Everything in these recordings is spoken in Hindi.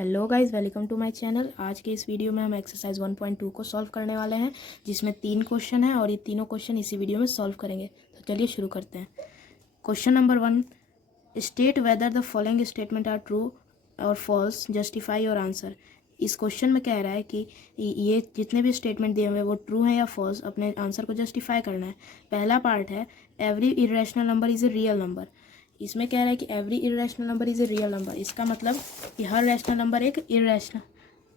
Hello guys, welcome to my channel. आज के इस वीडियो में हम एक्सरसाइज 1.2 को सॉल्व करने वाले हैं, जिसमें 3 क्वेश्चन हैं और ये तीनों क्वेश्चन इसी वीडियो में सॉल्व करेंगे। तो चलिए शुरू करते हैं। Question number 1, state whether the following statement are true और फॉल्स, जस्टिफाई योर आंसर। इस क्वेश्चन में कह रहा है कि ये जितने भी स्टेटमेंट दिए हुए हैं वो ट्रू हैं या फॉल्स, अपने आंसर को जस्टिफाई करना है। पहला पार्ट है every irrational number is a real number. इसमें कह रहा है कि every irrational number is a real number. इसका मतलब कि हर रैशनल नंबर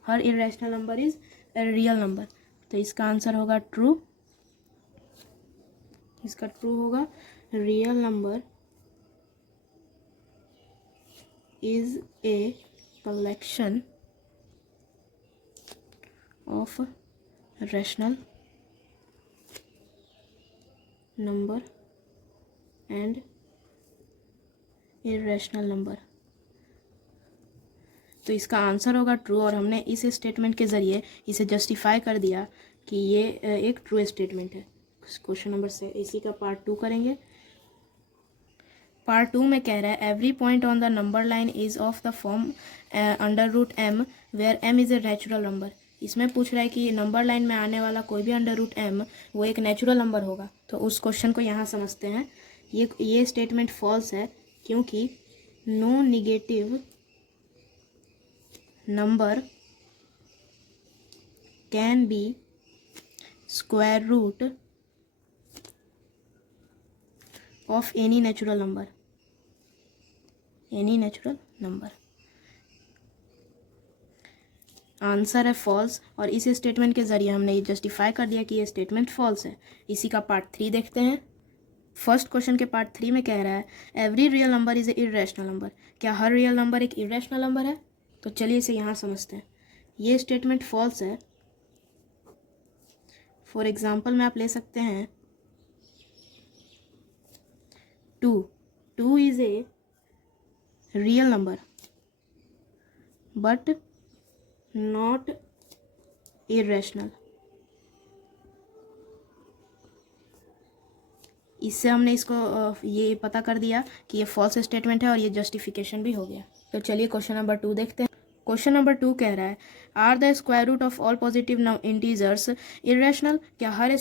हर irrational number is a real number. तो इसका आंसर होगा ट्रू। इसका ट्रू होगा real number is a collection of rational number and irrational number. तो इसका आंसर होगा ट्रू, और हमने इस स्टेटमेंट के ज़रिए इसे जस्टिफाई कर दिया कि ये एक ट्रू स्टेटमेंट है। क्वेश्चन नंबर से इसी का पार्ट 2 करेंगे। पार्ट 2 में कह रहा है every point on the number line is of the form under root m where m is a natural number. इसमें पूछ रहा है कि नंबर लाइन में आने वाला कोई भी अंडर रूट एम वो एक नेचुरल नंबर होगा। तो उस क्वेश्चन को यहाँ समझते हैं। ये स्टेटमेंट फॉल्स है, क्योंकि no negative number can be square root of any natural number. Answer है फॉल्स, और इस स्टेटमेंट के ज़रिए हमने ये जस्टिफाई कर दिया कि ये स्टेटमेंट फॉल्स है। इसी का पार्ट 3 देखते हैं। फर्स्ट क्वेश्चन के पार्ट 3 में कह रहा है every real number is A irrational number. क्या हर रियल नंबर एक इरेशनल नंबर है? तो चलिए इसे यहाँ समझते हैं। ये स्टेटमेंट फॉल्स है। फॉर एग्जाम्पल में आप ले सकते हैं 2 is a real number but not irrational. इससे हमने इसको ये पता कर दिया कि ये फॉल्स स्टेटमेंट है, और ये जस्टिफिकेशन भी हो गया। तो चलिए क्वेश्चन नंबर 2 देखते हैं। क्वेश्चन नंबर 2 कह रहा है are the square root of all positive integers irrational. क्या हर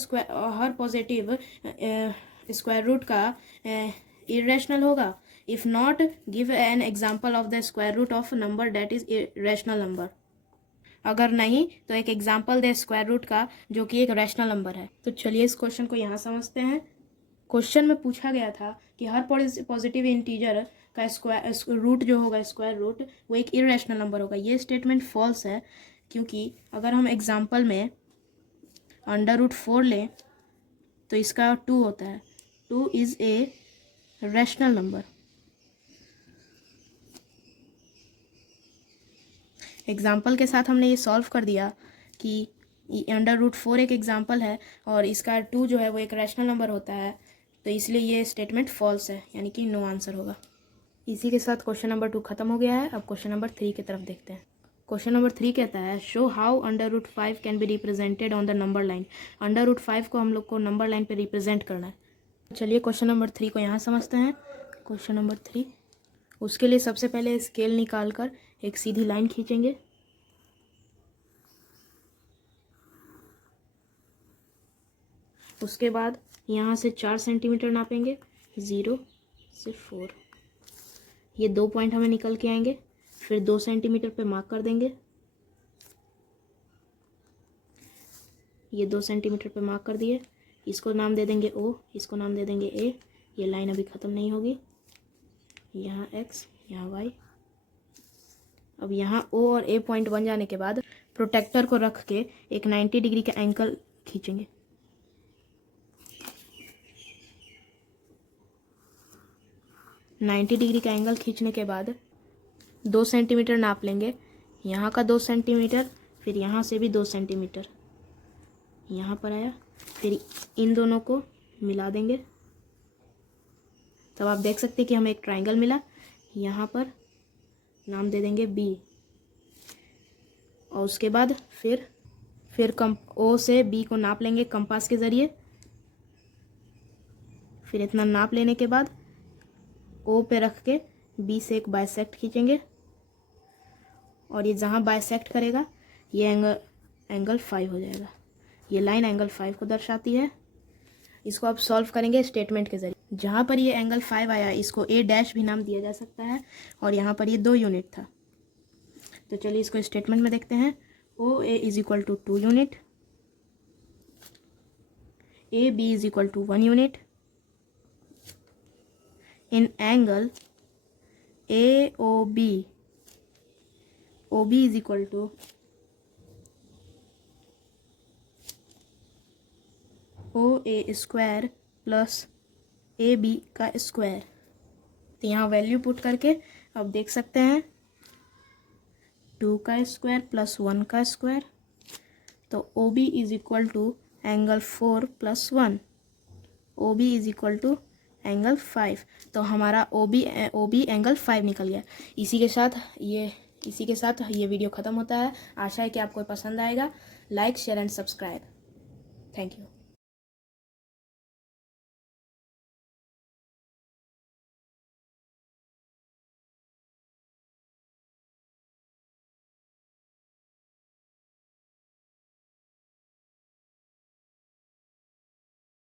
पॉजिटिव स्क्वायर रूट का इरेशनल होगा? If not, give an example of the square root of number that is irrational number. अगर नहीं तो एक एग्जाम्पल दे स्क्वायर रूट का जो कि एक रैशनल नंबर है। तो चलिए इस क्वेश्चन को यहाँ समझते हैं। क्वेश्चन में पूछा गया था कि हर पॉजिटिव इंटीजर का स्क्वायर रूट जो होगा, स्क्वायर रूट, वो एक इरेशनल नंबर होगा। ये स्टेटमेंट फॉल्स है, क्योंकि अगर हम एग्जाम्पल में अंडर रूट 4 लें तो इसका 2 होता है। 2 is a rational number. Example के साथ हमने ये सॉल्व कर दिया कि अंडर रूट 4 एक एग्जाम्पल है और इसका 2 जो है वो एक रैशनल नंबर होता है। तो इसलिए ये स्टेटमेंट फॉल्स है, यानी कि नो आंसर होगा। इसी के साथ क्वेश्चन नंबर 2 खत्म हो गया है। अब क्वेश्चन नंबर 3 की तरफ देखते हैं। क्वेश्चन नंबर 3 कहता है show how under root 5 can be represented on the number line. Under root 5 को हम लोग को नंबर लाइन पे रिप्रेजेंट करना है। चलिए क्वेश्चन नंबर 3 को यहाँ समझते हैं। क्वेश्चन नंबर 3, उसके लिए सबसे पहले स्केल निकाल कर एक सीधी लाइन खींचेंगे। उसके बाद यहाँ से 4 सेंटीमीटर नापेंगे, 0 से 4। ये 2 पॉइंट हमें निकल के आएंगे। फिर 2 सेंटीमीटर पे मार्क कर देंगे। ये 2 सेंटीमीटर पे मार्क कर दिए। इसको नाम दे देंगे O, इसको नाम दे देंगे A। ये लाइन अभी ख़त्म नहीं होगी। यहाँ X, यहाँ Y। अब यहाँ O और A पॉइंट बन जाने के बाद प्रोटेक्टर को रख के एक 90 डिग्री का एंगल खींचेंगे। नाइन्टी डिग्री का एंगल खींचने के बाद 2 सेंटीमीटर नाप लेंगे। यहाँ का 2 सेंटीमीटर, फिर यहाँ से भी 2 सेंटीमीटर यहाँ पर आया। फिर इन दोनों को मिला देंगे। तब आप देख सकते हैं कि हमें एक ट्रायंगल मिला। यहाँ पर नाम दे देंगे B, और उसके बाद फिर O से B को नाप लेंगे कंपास के ज़रिए। फिर इतना नाप लेने के बाद O पे रख के B से एक बाइसेक्ट खींचेंगे और ये जहाँ बाइसेक्ट करेगा ये एंगल 5 हो जाएगा। ये लाइन एंगल 5 को दर्शाती है। इसको आप सॉल्व करेंगे स्टेटमेंट के ज़रिए। जहाँ पर ये एंगल 5 आया इसको ए डैश भी नाम दिया जा सकता है और यहाँ पर ये 2 यूनिट था। तो चलिए इसको स्टेटमेंट में देखते हैं। O A is equal to 2 unit, A B is equal to 1 unit in angle A O B is equal to O A square plus A B का स्क्वायर। तो यहाँ वैल्यू पुट करके अब देख सकते हैं 2 का स्क्वायर प्लस 1 का स्क्वायर, तो O B is equal to angle 4 plus 1, O B is equal to angle 5। तो हमारा ओ बी एंगल 5 निकल गया। इसी के साथ ये वीडियो ख़त्म होता है। आशा है कि आपको पसंद आएगा। Like share and subscribe. Thank you.